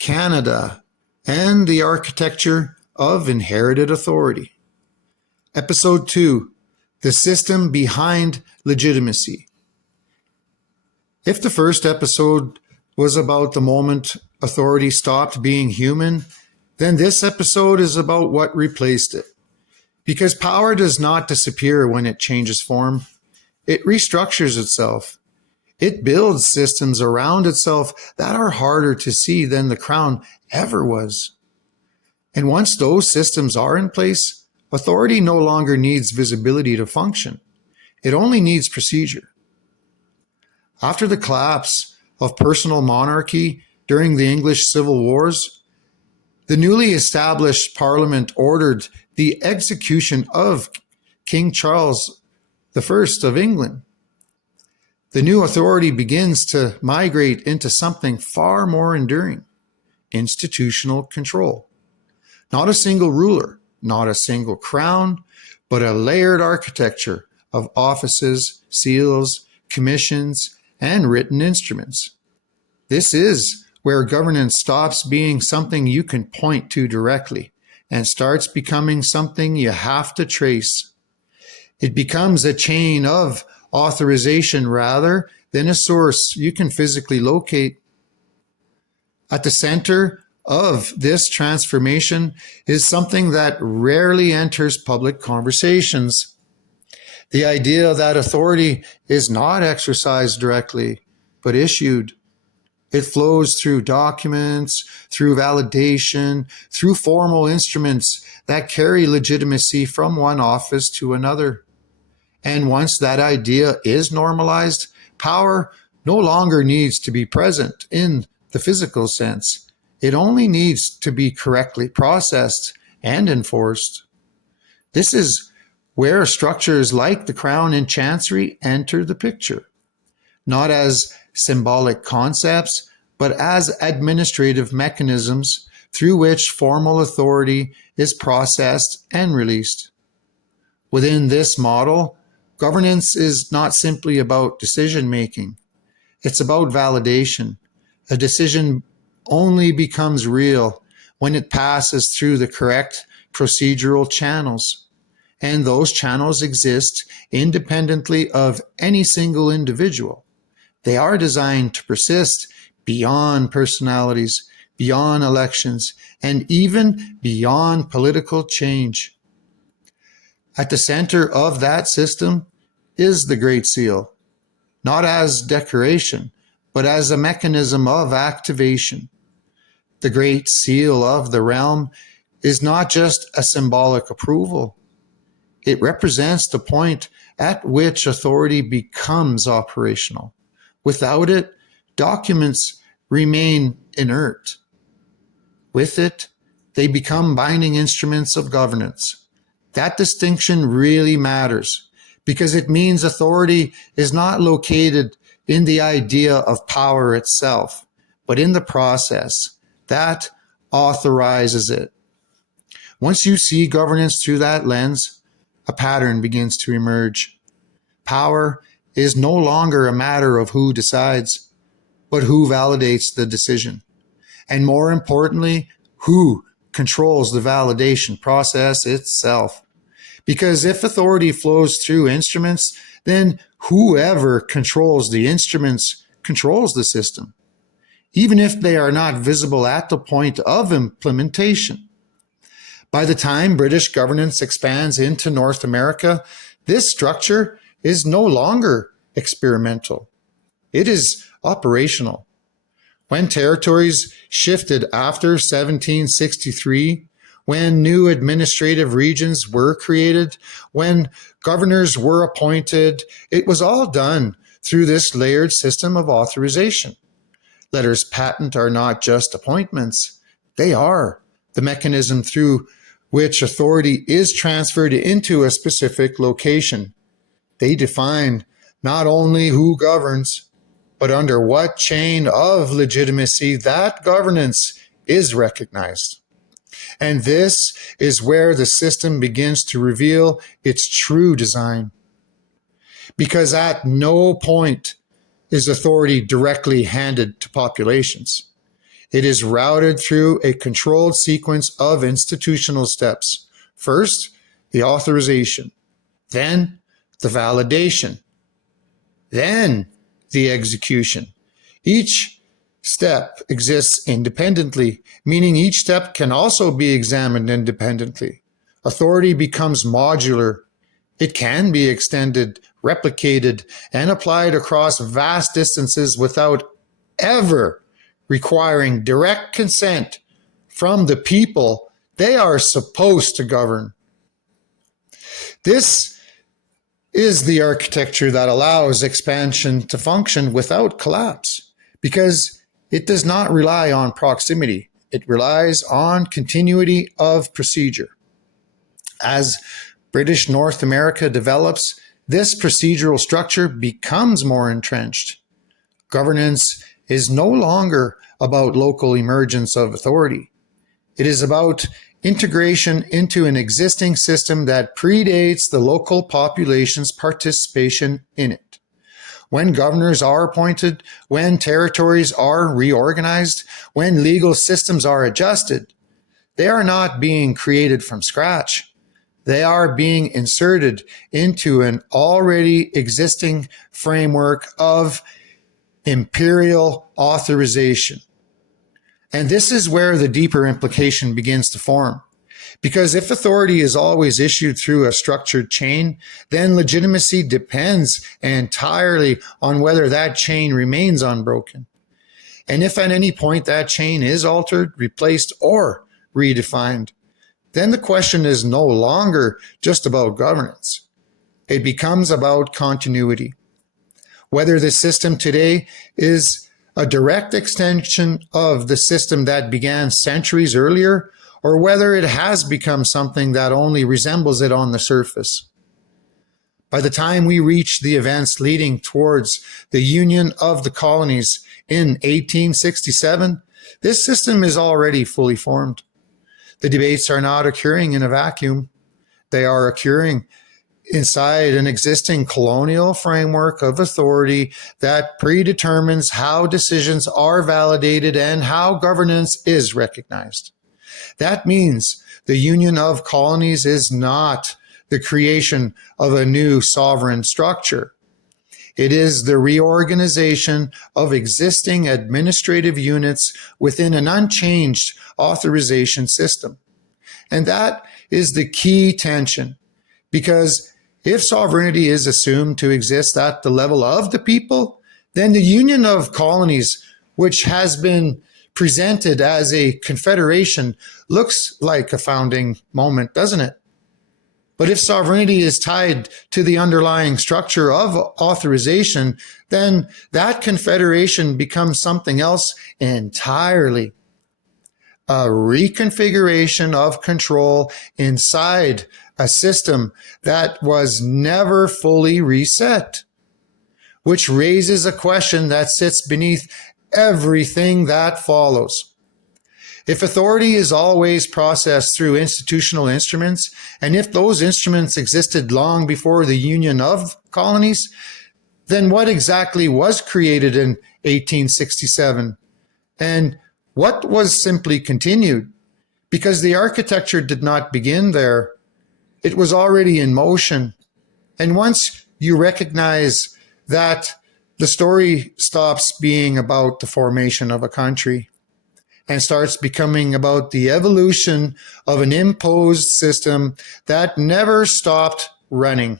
Canada, and the architecture of inherited authority. Episode 2, the system behind legitimacy. If the first episode was about the moment authority stopped being human, then this episode is about what replaced it. Because power does not disappear when it changes form. It restructures itself. It builds systems around itself that are harder to see than the crown ever was. And once those systems are in place, authority no longer needs visibility to function. It only needs procedure. After the collapse of personal monarchy during the English Civil Wars, the newly established Parliament ordered the execution of King Charles I of England. The new authority begins to migrate into something far more enduring: institutional control. Not a single ruler, not a single crown, but a layered architecture of offices, seals, commissions, and written instruments. This is where governance stops being something you can point to directly and starts becoming something you have to trace. It becomes a chain of authorization rather than a source you can physically locate. At the center of this transformation is something that rarely enters public conversations. The idea that authority is not exercised directly, but issued. It flows through documents, through validation, through formal instruments that carry legitimacy from one office to another. And once that idea is normalized, power no longer needs to be present in the physical sense. It only needs to be correctly processed and enforced. This is where structures like the Crown and Chancery enter the picture, not as symbolic concepts, but as administrative mechanisms through which formal authority is processed and released. Within this model, governance is not simply about decision-making. It's about validation. A decision only becomes real when it passes through the correct procedural channels. And those channels exist independently of any single individual. They are designed to persist beyond personalities, beyond elections, and even beyond political change. At the center of that system is the Great Seal, not as decoration, but as a mechanism of activation. The Great Seal of the realm is not just a symbolic approval. It represents the point at which authority becomes operational. Without it, documents remain inert. With it, they become binding instruments of governance. That distinction really matters because it means authority is not located in the idea of power itself, but in the process that authorizes it. Once you see governance through that lens, a pattern begins to emerge. Power is no longer a matter of who decides, but who validates the decision. And more importantly, who controls the validation process itself. Because if authority flows through instruments, then whoever controls the instruments controls the system, even if they are not visible at the point of implementation. By the time British governance expands into North America, this structure is no longer experimental. It is operational. When territories shifted after 1763, when new administrative regions were created, when governors were appointed, it was all done through this layered system of authorization. Letters patent are not just appointments. They are the mechanism through which authority is transferred into a specific location. They define not only who governs, but under what chain of legitimacy that governance is recognized. And this is where the system begins to reveal its true design. Because at no point is authority directly handed to populations. It is routed through a controlled sequence of institutional steps. First, the authorization, then the validation, then the execution. Each step exists independently, meaning each step can also be examined independently. Authority becomes modular. It can be extended, replicated, and applied across vast distances without ever requiring direct consent from the people they are supposed to govern. This is the architecture that allows expansion to function without collapse, because it does not rely on proximity. It relies on continuity of procedure. As British North America develops, this procedural structure becomes more entrenched. Governance is no longer about local emergence of authority. It is about integration into an existing system that predates the local population's participation in it. When governors are appointed, when territories are reorganized, when legal systems are adjusted, they are not being created from scratch. They are being inserted into an already existing framework of imperial authorization. And this is where the deeper implication begins to form. Because if authority is always issued through a structured chain, then legitimacy depends entirely on whether that chain remains unbroken. And if at any point that chain is altered, replaced, or redefined, then the question is no longer just about governance. It becomes about continuity. Whether the system today is a direct extension of the system that began centuries earlier, or whether it has become something that only resembles it on the surface. By the time we reach the events leading towards the Union of the Colonies in 1867, this system is already fully formed. The debates are not occurring in a vacuum. They are occurring inside an existing colonial framework of authority that predetermines how decisions are validated and how governance is recognized. That means the Union of Colonies is not the creation of a new sovereign structure. It is the reorganization of existing administrative units within an unchanged authorization system. And that is the key tension, because if sovereignty is assumed to exist at the level of the people, then the Union of Colonies, which has been presented as a confederation, looks like a founding moment, doesn't it? But if sovereignty is tied to the underlying structure of authorization, then that confederation becomes something else entirely. A reconfiguration of control inside a system that was never fully reset, which raises a question that sits beneath everything that follows. If authority is always processed through institutional instruments, and if those instruments existed long before the Union of Colonies, then what exactly was created in 1867? And what was simply continued? Because the architecture did not begin there. It was already in motion. And once you recognize that, the story stops being about the formation of a country and starts becoming about the evolution of an imposed system that never stopped running.